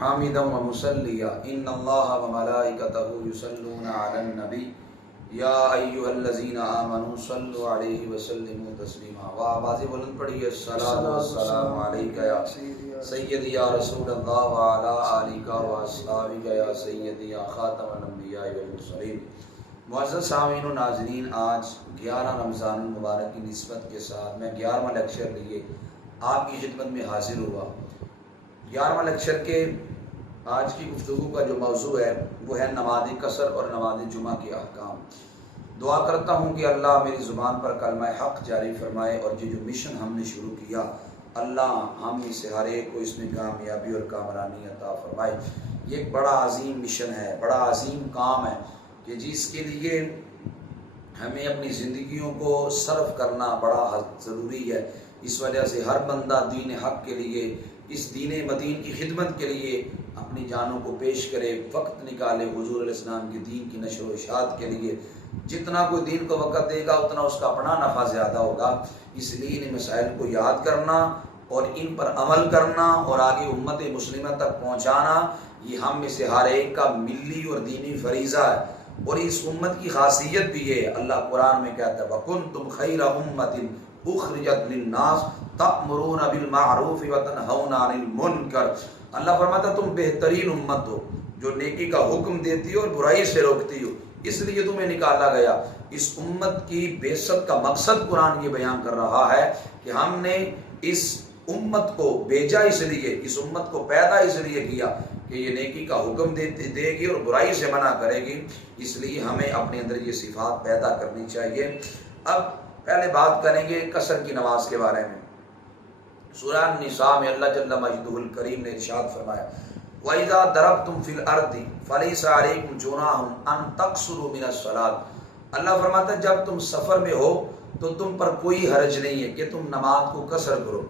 حامدا ومصليا ان الله وملائكته يصلون على النبي يا ايها الذين امنوا صلوا عليه وسلموا تسليما. آواز بلند پڑھیے الصلاۃ والسلام علیک یا سیدی یا رسول اللہ وعلی آلک واصحابک یا سیدی یا خاتم الانبیاء والمرسلین. معزز سامعین و ناظرین، آج 11 رمضان المبارک کی نسبت کے ساتھ میں 11واں لیکچر لیے آپ کی خدمت میں حاضر ہوا. 11واں لیکچر کے آج کی گفتگو کا جو موضوع ہے وہ ہے نماز قصر اور نماز جمعہ کے احکام. دعا کرتا ہوں کہ اللہ میری زبان پر کلمہ حق جاری فرمائے اور یہ جو مشن ہم نے شروع کیا اللہ ہم میں سے ہر ایک کو اس میں کامیابی اور کامرانی عطا فرمائے. یہ ایک بڑا عظیم مشن ہے، بڑا عظیم کام ہے کہ جس کے لیے ہمیں اپنی زندگیوں کو صرف کرنا بڑا ضروری ہے. اس وجہ سے ہر بندہ دین حق کے لیے، اس دین مدین کی خدمت کے لیے اپنی جانوں کو پیش کرے، وقت نکالے حضور علیہ السلام کے دین کی نشر و اشاعت کے لیے. جتنا کوئی دین کو وقت دے گا اتنا اس کا اپنا نفع زیادہ ہوگا. اس لیے ان مسائل کو یاد کرنا اور ان پر عمل کرنا اور آگے امت مسلمہ تک پہنچانا یہ ہم میں سے ہر ایک کا ملی اور دینی فریضہ ہے. اور اس امت کی خاصیت بھی ہے، اللہ قرآن میں کہتا ہے وَكُنْتُمْ خَيْرَ أُمَّةٍ أُخْرِجَتْ لِلنَّاسِ تَأْمُرُونَ بِالْمَعْرُوفِ وَتَنْهَوْنَ عَنِ الْمُنْكَرِ. اللہ فرماتا تم بہترین امت ہو جو نیکی کا حکم دیتی ہو اور برائی سے روکتی ہو، اس لیے تمہیں نکالا گیا. اس امت کی بعثت کا مقصد قرآن یہ بیان کر رہا ہے کہ ہم نے اس امت کو بھیجا اس لیے، اس امت کو پیدا اس لیے کیا کہ یہ نیکی کا حکم دے گی اور برائی سے منع کرے گی. اس لیے ہمیں اپنے اندر یہ صفات پیدا کرنی چاہیے. اب پہلے بات کریں گے قصر کی نماز کے بارے میں. سورہ النساء میں اللہ جل مجدہ الکریم نے ارشاد فرمایا وَإِذَا ضَرَبْتُمْ فِي الْأَرْضِ فَلَيْسَ عَلَيْكُمْ جُنَاحٌ أَن تَقْصُرُوا مِنَ الصَّلَاةِ. اللہ فرماتا ہے جب تم سفر میں ہو تو تم پر کوئی حرج نہیں ہے کہ تم نماز کو قصر کرو.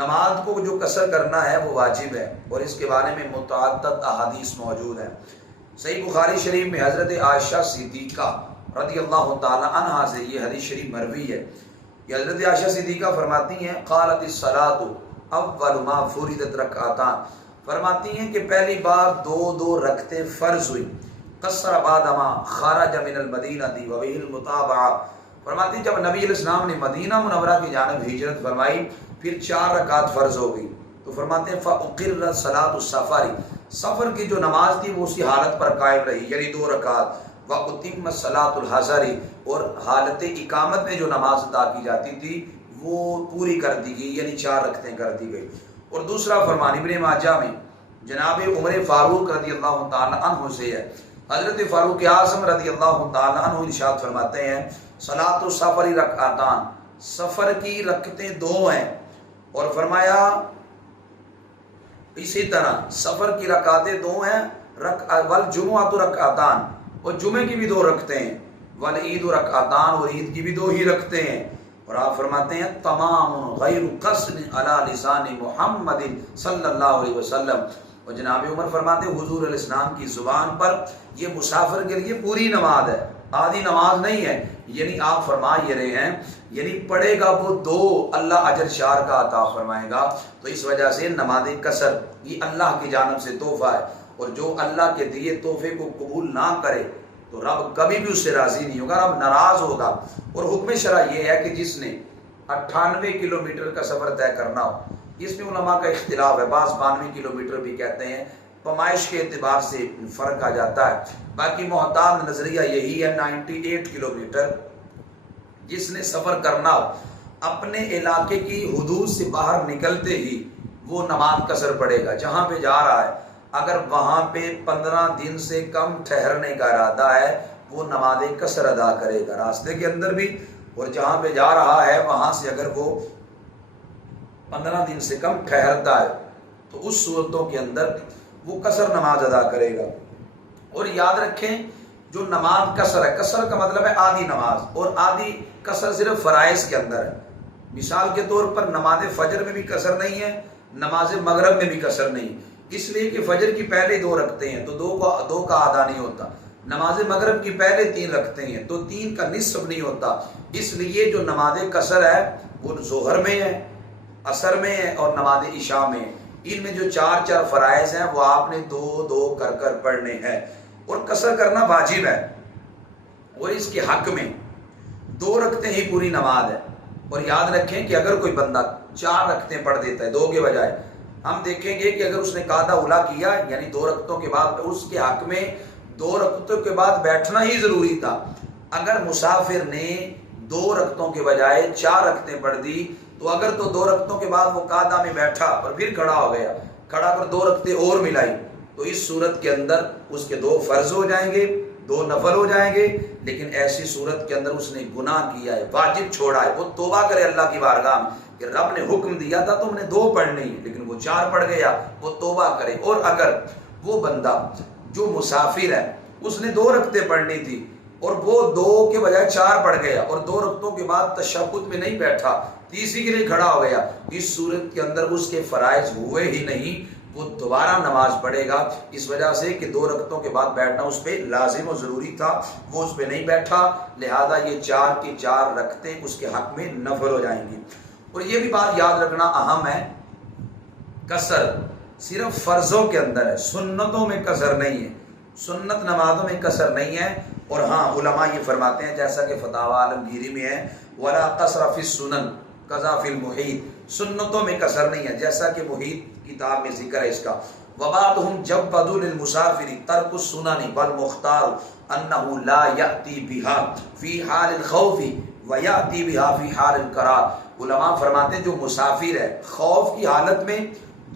نماز کو جو قصر کرنا ہے وہ واجب ہے اور اس کے بارے میں متعدد احادیث موجود ہیں. صحیح بخاری شریف میں حضرت عائشہ صدیقہ رضی اللہ تعالی عنہا سے یہ حدیث شریف مروی ہے. یہ حضرت عائشہ صدیقہ فرماتی ہیں قالت الصلاۃ اول ما فرضت رکعتان. فرماتی ہیں کہ پہلی بار دو رکعتیں فرض ہوئی. قصر بعد ما خرج من المدینہ وبه المتابعہ. فرماتی جب نبی علیہ السلام نے مدینہ منورہ کی جانب ہجرت فرمائی پھر 4 رکعت فرض ہو گئی تو فرماتے ہیں فاقرت صلاۃ السفر. سفر کی جو نماز تھی وہ اسی حالت پر قائم رہی یعنی 2 رکعت. وَأُتِمَّ صلاۃ الحضر اور حالت اقامت میں جو نماز ادا کی جاتی تھی وہ پوری کر دی گئی یعنی 4 رکعتیں کر دی گئی. اور دوسرا فرمان ابن ماجہ میں جناب عمر فاروق رضی اللہ تعالی عنہ سے ہے. حضرت فاروق اعظم رضی اللہ تعالی عنہ ارشاد فرماتے ہیں صلاۃ السفر رکعتان. سفر کی رکعتیں 2 ہیں اور فرمایا اسی طرح سفر کی رکعتیں 2 ہیں. والجمعۃ رکعتان اور جمعے کی بھی 2 رکعتیں ہیں. والعید رکعتان اور عید کی بھی 2 ہی رکعتیں ہیں. اور آپ فرماتے ہیں تمام غیر قصر علی لسان محمد صلی اللہ علیہ وسلم. اور جناب عمر فرماتے ہیں حضور علیہ السلام کی زبان پر یہ مسافر کے لیے پوری نماز ہے، آدھی نماز نہیں ہے. یعنی آپ فرما یہ رہے ہیں یعنی پڑھے گا وہ 2 اللہ اجر 4 کا عطا فرمائے گا. تو اس وجہ سے نماز قصر یہ اللہ کی جانب سے تحفہ ہے اور جو اللہ کے دیے تحفے کو قبول نہ کرے تو رب کبھی بھی اس سے راضی نہیں ہوگا، رب ناراض ہوگا. اور حکم شرع یہ ہے کہ جس نے 98 کلومیٹر کا سفر طے کرنا ہو، اس میں علماء کا اختلاف ہے، بعض 92 کلومیٹر بھی کہتے ہیں، پیمائش کے اعتبار سے فرق آ جاتا ہے. باقی معتاد نظریہ یہی ہے 98 کلومیٹر. جس نے سفر کرنا ہو اپنے علاقے کی حدود سے باہر نکلتے ہی وہ نماز قصر پڑھے گا. جہاں پہ جا رہا ہے اگر وہاں پہ 15 دن سے کم ٹھہرنے کا ارادہ ہے وہ نماز قصر ادا کرے گا راستے کے اندر بھی. اور جہاں پہ جا رہا ہے وہاں سے اگر وہ 15 دن سے کم ٹھہرتا ہے تو اس صورتوں کے اندر وہ قصر نماز ادا کرے گا. اور یاد رکھیں جو نماز قصر ہے، قصر کا مطلب ہے آدھی نماز، اور آدھی قصر صرف فرائض کے اندر ہے. مثال کے طور پر نماز فجر میں بھی قصر نہیں ہے، نماز مغرب میں بھی قصر نہیں، اس لیے کہ فجر کی پہلے 2 رکعتیں ہیں تو 2 کا آدھا نہیں ہوتا. نماز مغرب کی پہلے 3 رکعتیں ہیں تو 3 کا نصف نہیں ہوتا. اس لیے جو نماز قصر ہے وہ ظہر میں ہے، عصر میں ہے اور نماز عشاء میں. ان میں جو چار چار فرائض ہیں وہ آپ نے دو دو کر کر پڑھنے ہیں، اور قصر کرنا واجب ہے، اور اس کے حق میں 2 رکعتیں ہی پوری نماز ہے۔ اور یاد رکھیں کہ اگر کوئی بندہ 4 رکعتیں پڑھ دیتا ہے 2 کے بجائے، ہم دیکھیں گے کہ اگر اس نے قعدہ اولا کیا یعنی 2 رکعتوں کے بعد، اس کے حق میں 2 رکعتوں کے بعد بیٹھنا ہی ضروری تھا۔ اگر مسافر نے 2 رکعتوں کے بجائے 4 رکعتیں پڑھ دی تو اگر تو 2 رکعتوں کے بعد وہ قعدہ میں بیٹھا اور پھر کھڑا ہو گیا، کھڑا کر 2 رکعتیں اور ملائی، تو اس صورت کے اندر اس کے 2 فرض ہو جائیں گے، 2 نفل ہو جائیں گے۔ لیکن ایسی صورت کے اندر اس نے گناہ کیا ہے، واجب چھوڑا ہے، وہ توبہ کرے اللہ کی بارگاہ میں کہ رب نے حکم دیا تھا تم نے 2 پڑھنی ہے لیکن وہ 4 پڑھ گیا، وہ توبہ کرے۔ اور اگر وہ بندہ جو مسافر ہے اس نے 2 رکعتیں پڑھنی تھی اور وہ 2 کے بجائے 4 پڑھ گیا اور 2 رکعتوں کے بعد تشہد میں نہیں بیٹھا، تیسری کے لیے کھڑا ہو گیا، اس صورت کے اندر اس کے فرائض ہوئے ہی نہیں، وہ دوبارہ نماز پڑھے گا، اس وجہ سے کہ 2 رکعتوں کے بعد بیٹھنا اس پہ لازم و ضروری تھا، وہ اس پہ نہیں بیٹھا، لہذا یہ 4 کی 4 رکعتیں اس کے حق میں نفل ہو جائیں گی۔ اور یہ بھی بات یاد رکھنا اہم ہے، قصر صرف فرضوں کے اندر ہے، سنتوں میں قصر نہیں ہے، سنت نمازوں میں قصر نہیں ہے۔ اور ہاں علماء یہ فرماتے ہیں جیسا کہ فتاوی عالمگیری میں ہے، ولا قصر فی السنن قضا فی المحیط، سنتوں میں قصر نہیں ہے جیسا کہ محیط کتاب میں ذکر ہے اس کا۔ وبعضهم جوّد للمسافر ترک السنن والمختار انه لا یاتی بها فی حال الخوف ویاتی بها فی حال القرار۔ علماء فرماتے ہیں جو مسافر ہے خوف کی حالت میں،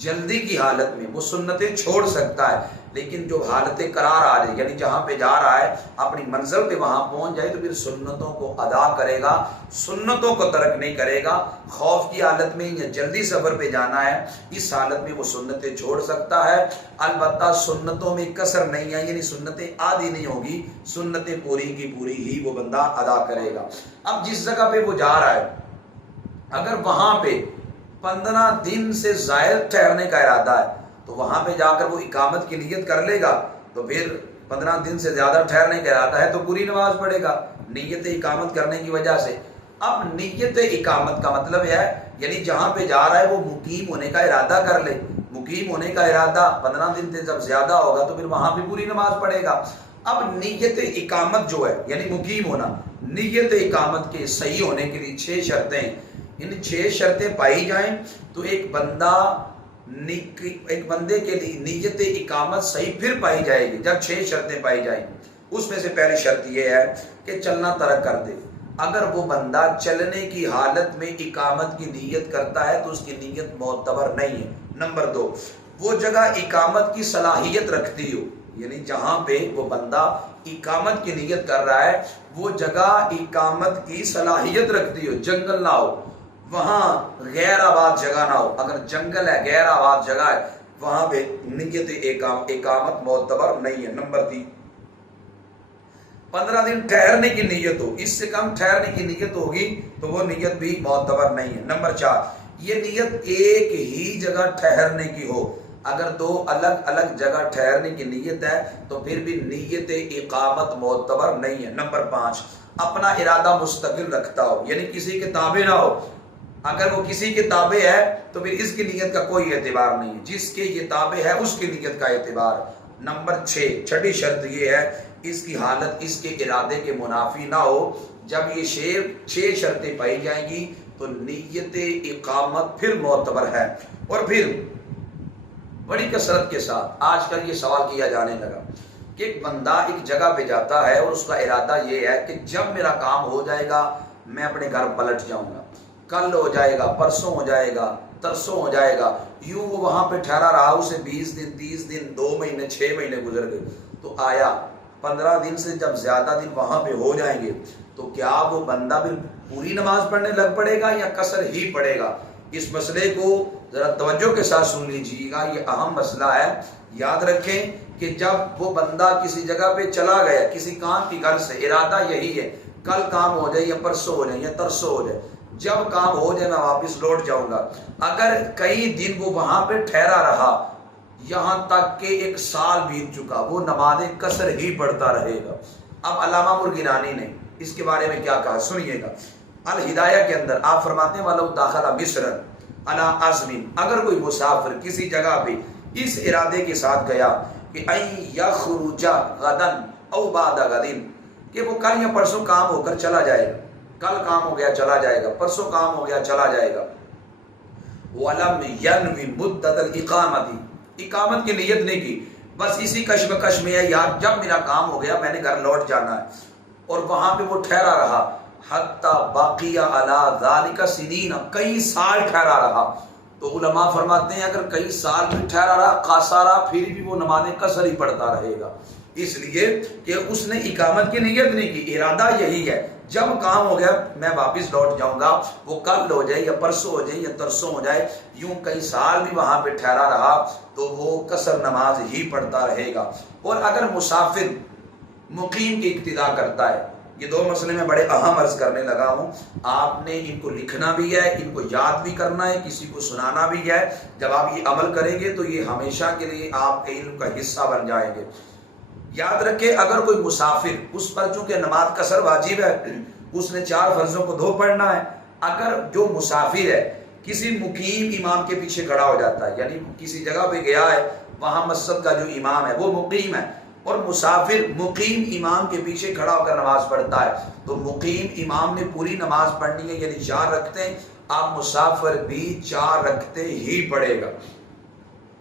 جلدی کی حالت میں وہ سنتیں چھوڑ سکتا ہے، لیکن جو حالت قرار آ جائے یعنی جہاں پہ جا رہا ہے اپنی منزل پہ وہاں پہنچ جائے تو پھر سنتوں کو ادا کرے گا، سنتوں کو ترک نہیں کرے گا۔ خوف کی حالت میں یا جلدی سفر پہ جانا ہے، اس حالت میں وہ سنتیں چھوڑ سکتا ہے، البتہ سنتوں میں قصر نہیں ہے، یعنی سنتیں آدھی نہیں ہوگی، سنتیں پوری کی پوری ہی وہ بندہ ادا کرے گا۔ اب جس جگہ پہ وہ جا رہا ہے اگر وہاں پہ 15 دن سے زائد ٹھہرنے کا ارادہ ہے تو وہاں پہ جا کر وہ اقامت کی نیت کر لے گا، تو پھر 15 دن سے زیادہ ٹھہرنے کا ارادہ ہے تو پوری نماز پڑھے گا نیت اقامت کرنے کی وجہ سے۔ اب نیت اقامت کا مطلب ہے یعنی جہاں پہ جا رہا ہے وہ مقیم ہونے کا ارادہ کر لے، مقیم ہونے کا ارادہ 15 دن سے جب زیادہ ہوگا تو پھر وہاں پہ پوری نماز پڑھے گا۔ اب نیت اقامت جو ہے یعنی مقیم ہونا، نیت اقامت کے صحیح ہونے کے لیے 6 شرطیں، ان 6 شرطیں پائی جائیں تو ایک بندے کے لیے نیت اقامت صحیح پھر پائی جائے گی جب 6 شرطیں پائی جائیں۔ اس میں سے پہلی شرط یہ ہے کہ چلنا ترک کر دے۔ اگر وہ بندہ چلنے کی حالت میں اقامت کی نیت کرتا ہے تو اس کی نیت معتبر نہیں ہے۔ نمبر 2، وہ جگہ اقامت کی صلاحیت رکھتی ہو، یعنی جہاں پہ وہ بندہ اقامت کی نیت کر رہا ہے وہ جگہ اقامت کی صلاحیت رکھتی ہو، جنگل نہ ہو، وہاں غیر آباد جگہ نہ ہو، اگر جنگل ہے غیر آباد جگہ ہے وہاں پہ نیت اقامت معتبر نہیں ہے۔ نمبر 3، 15 دن ٹھہرنے کی نیت ہو، اس سے کم ٹھہرنے کی نیت ہوگی تو وہ نیت بھی معتبر نہیں ہے۔ نمبر 4، یہ نیت ایک ہی جگہ ٹھہرنے کی ہو، اگر 2 الگ الگ جگہ ٹھہرنے کی نیت ہے تو پھر بھی نیت اقامت معتبر نہیں ہے۔ نمبر 5، اپنا ارادہ مستقل رکھتا ہو، یعنی کسی کے تابع نہ ہو، اگر وہ کسی کے تابع ہے تو پھر اس کی نیت کا کوئی اعتبار نہیں ہے، جس کے یہ تابع ہے اس کی نیت کا اعتبار۔ نمبر 6، چھٹی شرط یہ ہے اس کی حالت اس کے ارادے کے منافی نہ ہو۔ جب یہ 6 شرطیں پائی جائیں گی تو نیت اقامت پھر معتبر ہے۔ اور پھر بڑی کثرت کے ساتھ آج کل یہ سوال کیا جانے لگا کہ ایک بندہ ایک جگہ پہ جاتا ہے اور اس کا ارادہ یہ ہے کہ جب میرا کام ہو جائے گا میں اپنے گھر پلٹ جاؤں گا، کل ہو جائے گا، پرسوں ہو جائے گا، ترسوں ہو جائے گا، یوں وہ وہاں پہ ٹھہرا رہا، اسے 20 دن 30 دن 2 مہینے 6 مہینے گزر گئے، تو آیا 15 دن سے جب زیادہ دن وہاں پہ ہو جائیں گے تو کیا وہ بندہ پھر پوری نماز پڑھنے لگ پڑے گا یا قصر ہی پڑے گا؟ اس مسئلے کو ذرا توجہ کے ساتھ سن لیجیے گا، یہ اہم مسئلہ ہے۔ یاد رکھیں کہ جب وہ بندہ کسی جگہ پہ چلا گیا کسی کام کی غرض سے، ارادہ یہی ہے کل کام ہو جائے یا پرسوں ہو جائے یا ترسوں ہو جائے، جب کام ہو جائے میں واپس لوٹ جاؤں گا، اگر کئی دن وہ وہاں پہ ٹھہرا رہا یہاں تک کہ 1 سال بیت چکا، وہ نماز قصر ہی پڑھتا رہے گا۔ اب علامہ مرغینانی نے اس کے بارے میں کیا کہا سنیے گا۔ الہدایہ کے اندر آپ فرماتے ہیں وَلَوْ دَخَلَ مِصْرًا، علی عزم، اگر کوئی مسافر کسی جگہ پہ اس ارادے کے ساتھ گیا کہ ان یخرج غدا او بعد غد، کہ وہ کل یا پرسوں کام ہو کر چلا جائے گا، کل کام ہو گیا چلا جائے گا، پرسوں کام ہو گیا چلا جائے گا، ولم ینوی مدت الاقامت، اقامت کی نیت نہیں کی، بس اسی کشمکش میں ہے یار جب میرا کام ہو گیا میں نے گھر لوٹ جانا ہے، اور وہاں پہ وہ ٹھہرا رہا حتی باقی علی ذالک سنین، کئی سال ٹھہرا رہا، تو علماء فرماتے ہیں اگر کئی سال بھی ٹھہرا رہا قاصا رہا پھر بھی وہ نماز قصر ہی پڑھتا رہے گا، اس لیے کہ اس نے اقامت کی نیت نہیں کی، ارادہ یہی ہے جب کام ہو گیا میں واپس لوٹ جاؤں گا، وہ کل ہو جائے یا پرسوں ہو جائے یا ترسوں ہو جائے، یوں کئی سال بھی وہاں پہ ٹھہرا رہا تو وہ قصر نماز ہی پڑھتا رہے گا۔ اور اگر مسافر مقیم کی اقتدا کرتا ہے، یہ دو مسئلے میں بڑے اہم عرض کرنے لگا ہوں، آپ نے ان کو لکھنا بھی ہے، ان کو یاد بھی کرنا ہے، کسی کو سنانا بھی ہے، جب آپ یہ عمل کریں گے تو یہ ہمیشہ کے لیے آپ کے علم کا حصہ بن جائیں گے۔ یاد رکھیں اگر کوئی مسافر، اس پر چونکہ نماز قصر واجب ہے، اس نے 4 فرضوں کو 2 پڑھنا ہے، اگر جو مسافر ہے کسی مقیم امام کے پیچھے کھڑا ہو جاتا ہے، یعنی کسی جگہ پہ گیا ہے وہاں مسجد کا جو امام ہے وہ مقیم ہے، اور مسافر مقیم امام کے پیچھے کھڑا ہو کر نماز پڑھتا ہے، تو مقیم امام نے پوری نماز پڑھنی ہے، یعنی 4 رکعتیں، آپ مسافر بھی 4 رکعتیں ہی پڑھے گا،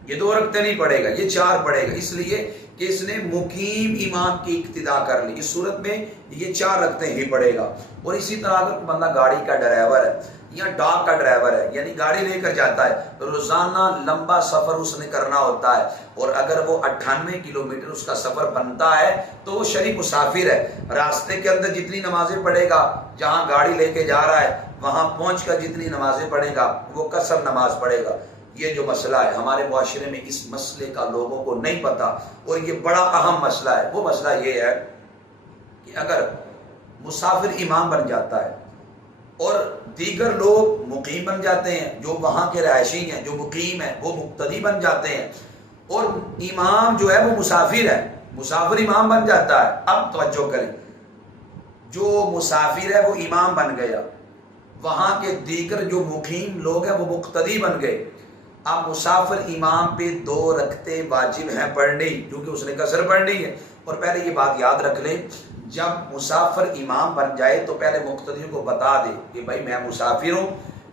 یہ 2 رکعتیں نہیں پڑھے گا، یہ 4 پڑھے گا، اس لیے کہ اس نے مقیم امام کی اقتدا کر لی، اس صورت میں یہ 4 رکعتیں ہی پڑھے گا۔ اور اسی طرح اگر بندہ گاڑی کا ڈرائیور ہے یا ڈاک کا ڈرائیور ہے، یعنی گاڑی لے کر جاتا ہے، روزانہ لمبا سفر اس نے کرنا ہوتا ہے، اور اگر وہ 98 کلومیٹر اس کا سفر بنتا ہے تو وہ شرعی مسافر ہے، راستے کے اندر جتنی نمازیں پڑھے گا، جہاں گاڑی لے کے جا رہا ہے وہاں پہنچ کر جتنی نمازیں پڑھے گا وہ قصر نماز پڑھے گا۔ یہ جو مسئلہ ہے ہمارے معاشرے میں اس مسئلے کا لوگوں کو نہیں پتا، اور یہ بڑا اہم مسئلہ ہے۔ وہ مسئلہ یہ ہے کہ اگر مسافر امام بن جاتا ہے اور دیگر لوگ مقیم بن جاتے ہیں، جو وہاں کے رہائشی ہیں، جو مقیم ہیں وہ مقتدی بن جاتے ہیں، اور امام جو ہے وہ مسافر ہے، مسافر امام بن جاتا ہے، اب توجہ کریں، جو مسافر ہے وہ امام بن گیا، وہاں کے دیگر جو مقیم لوگ ہیں وہ مقتدی بن گئے، اب مسافر امام پہ 2 رکعتیں واجب ہیں پڑھنی، کیونکہ اس نے قصر پڑھنی ہے۔ اور پہلے یہ بات یاد رکھ لیں، جب مسافر امام بن جائے تو پہلے مقتدیوں کو بتا دے کہ بھائی میں مسافر ہوں،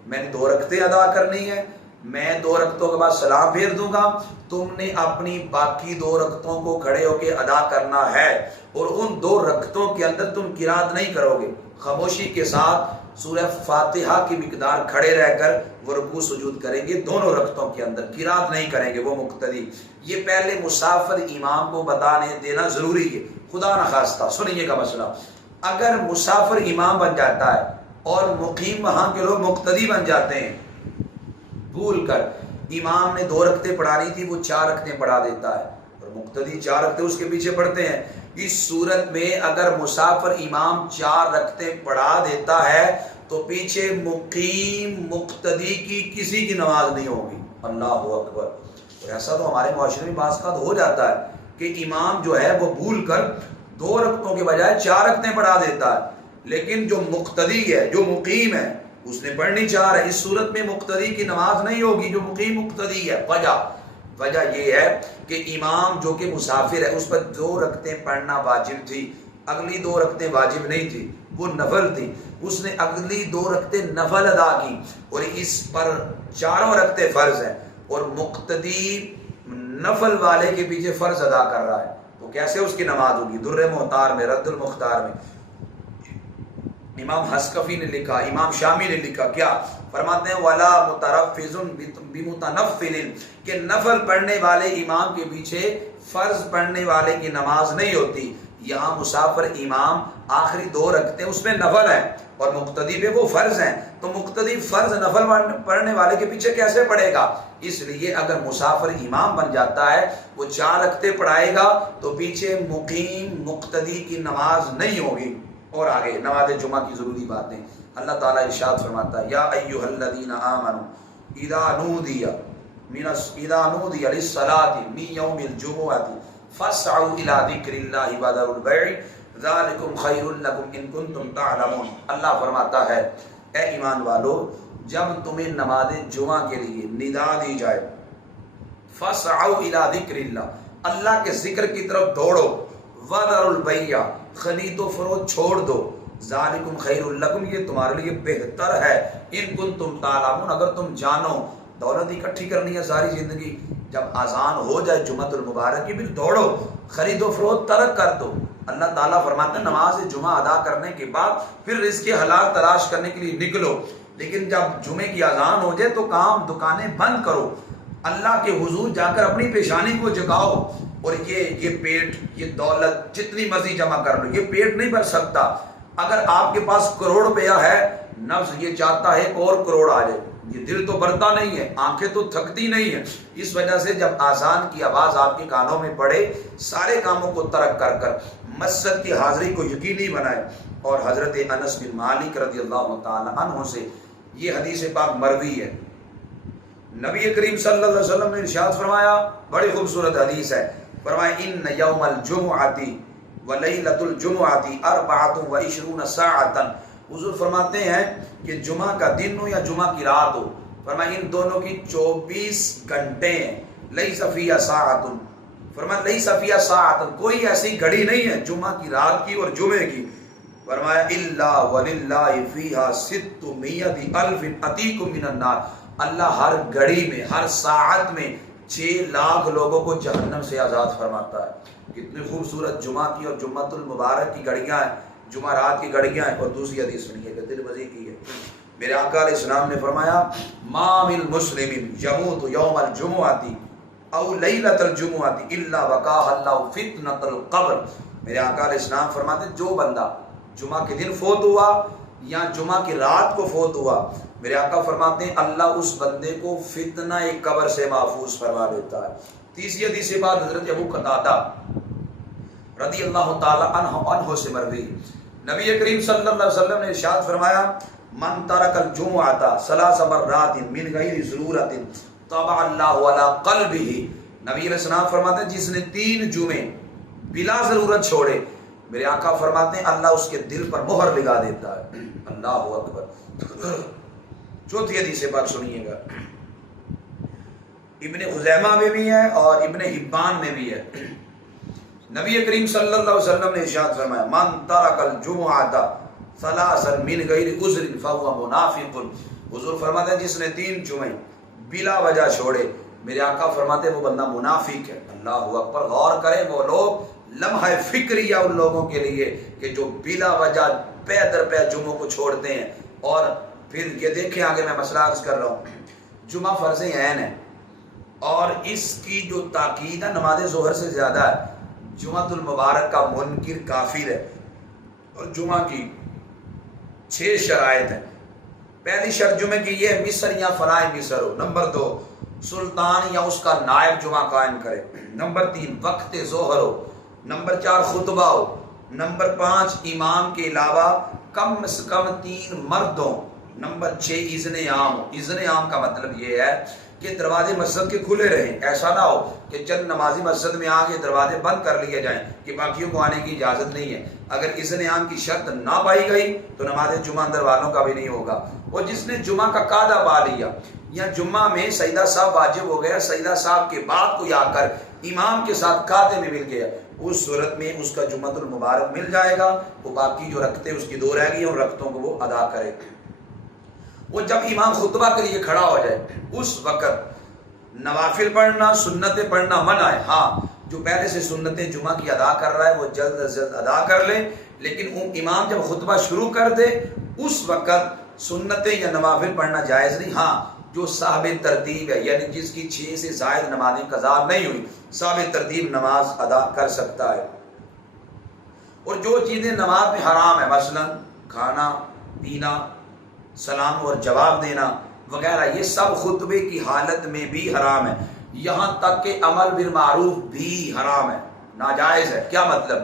میں نے 2 رکعتیں ادا کرنی ہے، میں 2 رکعتوں کے بعد سلام پھیر دوں گا، تم نے اپنی باقی 2 رکعتوں کو کھڑے ہو کے ادا کرنا ہے، اور ان 2 رکعتوں کے اندر تم قرات نہیں کرو گے، خاموشی کے ساتھ سورہ فاتحہ کی مقدار کھڑے رہ کر وہ رکوع سجود کریں گے، دونوں رکعتوں کے اندر قرات نہیں کریں گے وہ مقتدی۔ یہ پہلے مسافر امام کو بتانے دینا ضروری ہے، خدا نخواستہ سنیے کا مسئلہ، اگر مسافر امام بن جاتا ہے اور مقیم وہاں کے لوگ مقتدی بن جاتے ہیں، بھول کر امام نے 2 رکعتیں پڑھانی تھی وہ 4 رکعتیں پڑھا دیتا ہے، اور مقتدی 4 رکعتیں اس کے پیچھے پڑھتے ہیں، اس صورت میں اگر مسافر امام 4 رکعتیں پڑھا دیتا ہے تو پیچھے مقیم مقتدی کی کسی کی نماز نہیں ہوگی۔ اللہ اکبر۔ اور ایسا تو ہمارے معاشرے میں بعض اوقات ہو جاتا ہے کہ امام جو ہے وہ بھول کر 2 رکعتوں کے بجائے 4 رکعتیں پڑھا دیتا ہے، لیکن جو مقتدی ہے، جو مقیم ہے، اس نے پڑھنی 4 ہے، اس صورت میں مقتدی کی نماز نہیں ہوگی، جو مقیم مقتدی ہے۔ وجہ یہ ہے کہ امام جو کہ مسافر ہے اس پر 2 رکعتیں پڑھنا واجب تھی، اگلی 2 رکعتیں واجب نہیں تھی، وہ نفل تھی، اس نے اگلی 2 رکعتیں نفل ادا کی، اور اس پر 4 رکعتیں فرض ہیں، اور مقتدی نفل والے کے پیچھے فرض ادا کر رہا ہے، تو کیسے اس کی نماز ہوگی؟ در محتار میں، رد المختار میں امام حسکفی نے لکھا، امام شامی نے لکھا، کیا فرماتے ہیں؟ وَلَا مُتَرَفِّزٌ بِمُتَنَفِّلٍ، کہ نفل پڑھنے والے امام کے پیچھے فرض پڑھنے والے کی نماز نہیں ہوتی۔ یہاں مسافر امام آخری 2 رکعتیں اس میں نفل ہیں اور مقتدی پہ وہ فرض ہیں، تو مقتدی فرض نفل پڑھنے والے کے پیچھے کیسے پڑھے گا؟ اس لیے اگر مسافر امام بن جاتا ہے وہ 4 رکعتیں پڑھائے گا تو پیچھے مقیم مقتدی کی نماز نہیں ہوگی۔ اور آگے نماز جمعہ کی ضروری باتیں، اللہ تعالیٰ ارشاد فرماتا ہے، یا ایھا الذین آمنوا اذا نودی للصلاۃ من یوم الجمعۃ فاسعوا الی ذکر اللہ وذروا البیع ذلکم خیر لکم ان کنتم تعلمون۔ اللہ فرماتا ہے، اے ایمان والو، جب تمہیں نماز جمعہ کے لیے ندا دی جائے فَاسْعَوْا إِلَىٰ ذِكْرِ اللَّهِ اللہ کے ذکر کی طرف دوڑو، وَذَرُوا الْبَيْعَ خرید و فروخت چھوڑ دو، ذَلِكُمْ خَيْرٌ لَكُمْ یہ تمہارے لیے بہتر ہے، اِن كُنتُمْ تَعْلَمُونَ اگر تم جانو۔ دولت اکٹھی کرنی ہے ساری زندگی، جب اذان ہو جائے جمعۃ المبارک کی پھر دوڑو، خرید و فروخت ترک کر دو۔ اللہ تعالیٰ فرماتے ہیں نماز جمعہ ادا کرنے کے بعد پھر رزق حلال تلاش کرنے کے لیے نکلو، لیکن جب جمعے کی اذان ہو جائے تو کام دکانیں بند کرو، اللہ کے حضور جا کر اپنی پیشانی کو جگاؤ۔ اور یہ پیٹ، یہ دولت جتنی مرضی جمع کر لو، یہ پیٹ نہیں بھر سکتا۔ اگر آپ کے پاس کروڑ روپیہ ہے، نفس یہ چاہتا ہے اور کروڑ آ جائے، یہ دل تو بھرتا نہیں ہے، آنکھیں تو تھکتی نہیں ہیں۔ اس وجہ سے جب آذان کی آواز آپ کے کانوں میں پڑے، سارے کاموں کو ترک کر کر مسجد کی حاضری کو یقینی بنائے۔ اور حضرت انس بن مالک رضی اللہ تعالی عنہ سے یہ حدیث پاک مروی ہے، نبی کریم صلی اللہ علیہ وسلم نے ارشاد فرمایا، بڑی خوبصورت حدیث ہے، فرمایا ان یوم الجمعۃ ولیلۃ الجمعۃ 24 ساعۃ۔ حضور فرماتے ہیں کہ جمعہ کا دن ہو یا جمعہ کی رات ہو، فرمایا ان دونوں کی 24 گھنٹے ہیں، لیس فیہا ساعۃ، فرمایا لیس فیہا ساعۃ، کوئی ایسی گھڑی نہیں ہے جمعہ کی رات کی اور جمعے کی، فرمایا الا وللہ فیہا 600,000 عتیق من النار، اللہ ہر گھڑی میں، ہر ساعت میں 6 لاکھ لوگوں کو جہنم سے آزاد فرماتا ہے۔ کتنی خوبصورت جمعہ کی اور جمعۃ المبارک کی گھڑیاں ہیں، جمعہ رات کی گھڑیاں ہیں۔ اور دوسری حدیث سنیے کہ دل مزے کی ہے، میرے آقا علیہ السلام نے فرمایا ما من مسلم یموت یوم الجمعۃ او لیلۃ الجمعۃ الا وقاہ اللہ فتنۃ القبر۔ میرے آقا علیہ السلام فرماتے ہیں جو بندہ جمعہ کے دن فوت ہوا یا جمعہ کی رات کو فوت ہوا، میرے آقا فرماتے ہیں اللہ اس بندے کو فتنہ قبر سے محفوظ فرما دیتا ہے۔ تیسری حدیث کے بعد حضرت ابو قتادہ رضی اللہ تعالی عنہ سے مروی، نبی کریم صلی اللہ علیہ وسلم نے ارشاد فرمایا من ترک الجمعۃ 3 مرات من غیر ضرورت طبع اللہ علی قلبہ۔ نبی علیہ السلام فرماتے ہیں جس نے 3 جمعے بلا ضرورت چھوڑے، میرے آقا فرماتے ہیں اللہ اس کے دل پر مہر لگا دیتا ہے۔ اللہ اکبر۔ چوتھی حدیث پاک سنیے گا، ابن خزیمہ میں بھی ہے اور ابن حبان میں بھی ہے، نبی کریم صلی اللہ علیہ وسلم نے ارشاد فرمایا من ترک الجمعۃ 3 من غیر عذر فهو منافق۔ حضور فرماتے ہیں جس نے 3 جمعے بلا وجہ چھوڑے، میرے آقا فرماتے ہیں وہ بندہ منافق ہے۔ اللہ اکبر۔ غور کریں وہ لوگ، لمحہ فکریہ ان لوگوں کے لیے کہ جو بلا وجہ پے در پے جمعوں کو چھوڑتے ہیں۔ اور پھر یہ دیکھیں آگے میں مسئلہ عرض کر رہا ہوں، جمعہ فرض عین ہے اور اس کی جو تاکید ہے نماز ظہر سے زیادہ ہے۔ جمعۃ المبارک کا منکر کافر ہے۔ اور جمعہ کی 6 شرائط ہیں۔ پہلی شرط جمعہ کی یہ مصر یا فرائے مصر ہو، نمبر 2 سلطان یا اس کا نائب جمعہ قائم کرے، نمبر 3 وقت ظہر ہو، نمبر 4 خطبہ ہو، نمبر 5 امام کے علاوہ کم از کم 3 مرد ہوں، نمبر 6 اذن عام ہو۔ اذن عام کا مطلب یہ ہے کہ دروازے مسجد کے کھلے رہیں، ایسا نہ ہو کہ چند نمازی مسجد میں آ کے دروازے بند کر لیے جائیں کہ باقیوں کو آنے کی اجازت نہیں ہے۔ اگر اذن عام کی شرط نہ پائی گئی تو نماز جمعہ اندر والوں کا بھی نہیں ہوگا۔ اور جس نے جمعہ کا قاعدہ پا لیا یا جمعہ میں سجدہ صاحب واجب ہو گیا، سجدہ صاحب کے بعد کوئی آ کر امام کے ساتھ قاعدے میں مل گیا، اس صورت میں اس کا جمعۃ المبارک مل جائے گا، وہ باقی جو رکھتے اس کی 2 رہ گئی اور رکھتوں کو وہ ادا کرے۔ وہ جب امام خطبہ کے لیے کھڑا ہو جائے اس وقت نوافل پڑھنا، سنتیں پڑھنا منع ہے۔ ہاں جو پہلے سے سنتیں جمعہ کی ادا کر رہا ہے وہ جلد از جلد ادا کر لے، لیکن امام جب خطبہ شروع کر دے اس وقت سنتیں یا نوافل پڑھنا جائز نہیں۔ ہاں جو صاحب ترتیب ہے یعنی جس کی 6 سے زائد نمازیں قضا نہیں ہوئی، صاحب ترتیب نماز ادا کر سکتا ہے۔ اور جو چیزیں نماز میں حرام ہے، مثلا کھانا پینا، سلام اور جواب دینا وغیرہ، یہ سب خطبے کی حالت میں بھی حرام ہے، یہاں تک کہ امر بالمعروف بھی حرام ہے، ناجائز ہے۔ کیا مطلب؟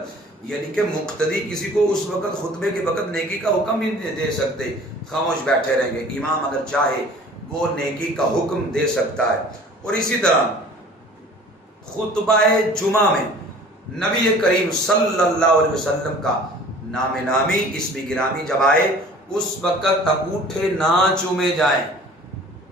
یعنی کہ مقتدی کسی کو اس وقت خطبے کے وقت نیکی کا حکم نہیں دے سکتے، خاموش بیٹھے رہیں گے۔ امام اگر چاہے وہ نیکی کا حکم دے سکتا ہے۔ اور اسی طرح خطبہ جمعہ میں نبی کریم صلی اللہ علیہ وسلم کا نام نامی، اسم گرامی جب آئے اس وقت انگوٹھے نہ چومے جائیں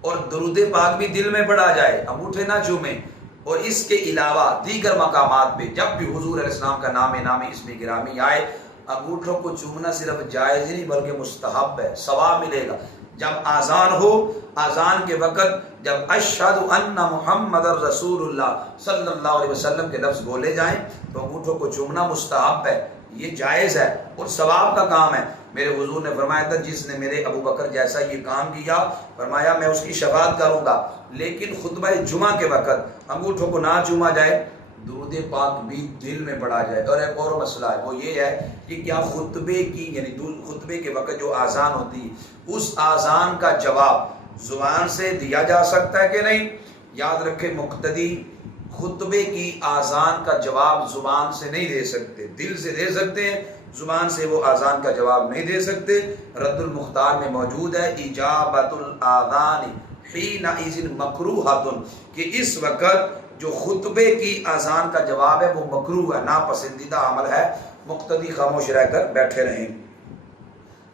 اور درود پاک بھی دل میں پڑھا جائے، انگوٹھے نہ چومیں۔ اور اس کے علاوہ دیگر مقامات پہ جب بھی حضور علیہ السلام کا نام اسم گرامی آئے، انگوٹھوں کو چومنا صرف جائز ہی نہیں بلکہ مستحب ہے، ثواب ملے گا۔ جب آذان ہو، آذان کے وقت جب اشہد ان محمد رسول اللہ صلی اللہ علیہ وسلم کے لفظ بولے جائیں تو انگوٹھوں کو چومنا مستحب ہے، یہ جائز ہے اور ثواب کا کام ہے۔ میرے حضور نے فرمایا تھا جس نے میرے ابو بکر جیسا یہ کام کیا، فرمایا میں اس کی شفاعت کروں گا۔ لیکن خطبہ جمعہ کے وقت انگوٹھوں کو نہ چوما جائے، درود پاک بھی دل میں پڑھا جائے۔ اور ایک اور مسئلہ ہے، وہ یہ ہے کہ کیا خطبے کی یعنی خطبے کے وقت جو آذان ہوتی ہے، اس آذان کا جواب زبان سے دیا جا سکتا ہے کہ نہیں؟ یاد رکھے مقتدی خطبے کی آذان کا جواب زبان سے نہیں دے سکتے، دل سے دے سکتے ہیں، زبان سے وہ آذان کا جواب نہیں دے سکتے۔ رد المختار میں موجود ہے اجابت الاذان حینئذ مکروہۃ، کہ اس وقت جو خطبے کی آذان کا جواب ہے وہ مکروہ ہے، ناپسندیدہ عمل ہے، مقتدی خاموش رہ کر بیٹھے رہیں۔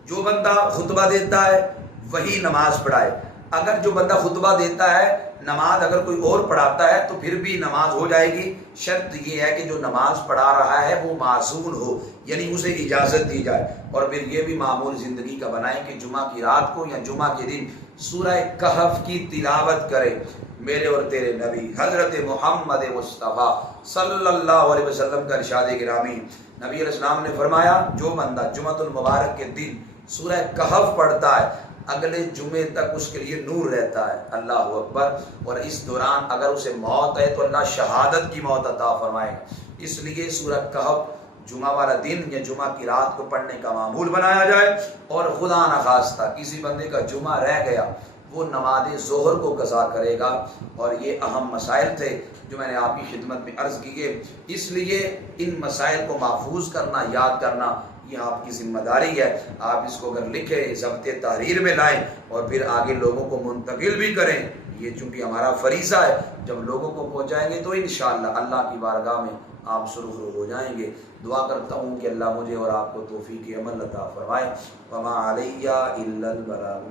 جو بندہ خطبہ دیتا ہے وہی نماز پڑھائے۔ اگر جو بندہ خطبہ دیتا ہے نماز اگر کوئی اور پڑھاتا ہے تو پھر بھی نماز ہو جائے گی، شرط یہ ہے کہ جو نماز پڑھا رہا ہے وہ معصوم ہو، یعنی اسے اجازت دی جائے۔ اور پھر یہ بھی معمول زندگی کا بنائیں کہ جمعہ کی رات کو یا جمعہ کے دن سورہ کہف کی تلاوت کرے۔ میرے اور تیرے نبی حضرت محمد مصطفیٰ صلی اللہ علیہ وسلم کا ارشاد گرامی، نبی علیہ السلام نے فرمایا جو بندہ جمعۃ المبارک کے دن سورہ کہف پڑھتا ہے اگلے جمعے تک اس کے لیے نور رہتا ہے۔ اللہ اکبر۔ اور اس دوران اگر اسے موت ہے تو اللہ شہادت کی موت عطا فرمائے گا۔ اس لیے سورہ کہف جمعہ والا دن یا جمعہ کی رات کو پڑھنے کا معمول بنایا جائے۔ اور خدا نخواستہ کسی بندے کا جمعہ رہ گیا، وہ نماز ظہر کو قضا کرے گا۔ اور یہ اہم مسائل تھے جو میں نے آپ کی خدمت میں عرض کیے، اس لیے ان مسائل کو محفوظ کرنا، یاد کرنا یہ آپ کی ذمہ داری ہے۔ آپ اس کو اگر لکھیں، ضبط تحریر میں لائیں اور پھر آگے لوگوں کو منتقل بھی کریں، یہ چونکہ ہمارا فریضہ ہے، جب لوگوں کو پہنچائیں گے تو انشاءاللہ اللہ کی بارگاہ میں آپ سرخرو ہو جائیں گے۔ دعا کرتا ہوں کہ اللہ مجھے اور آپ کو توفیق عمل عطا فرمائے۔ وما علیہ الا البلاغ۔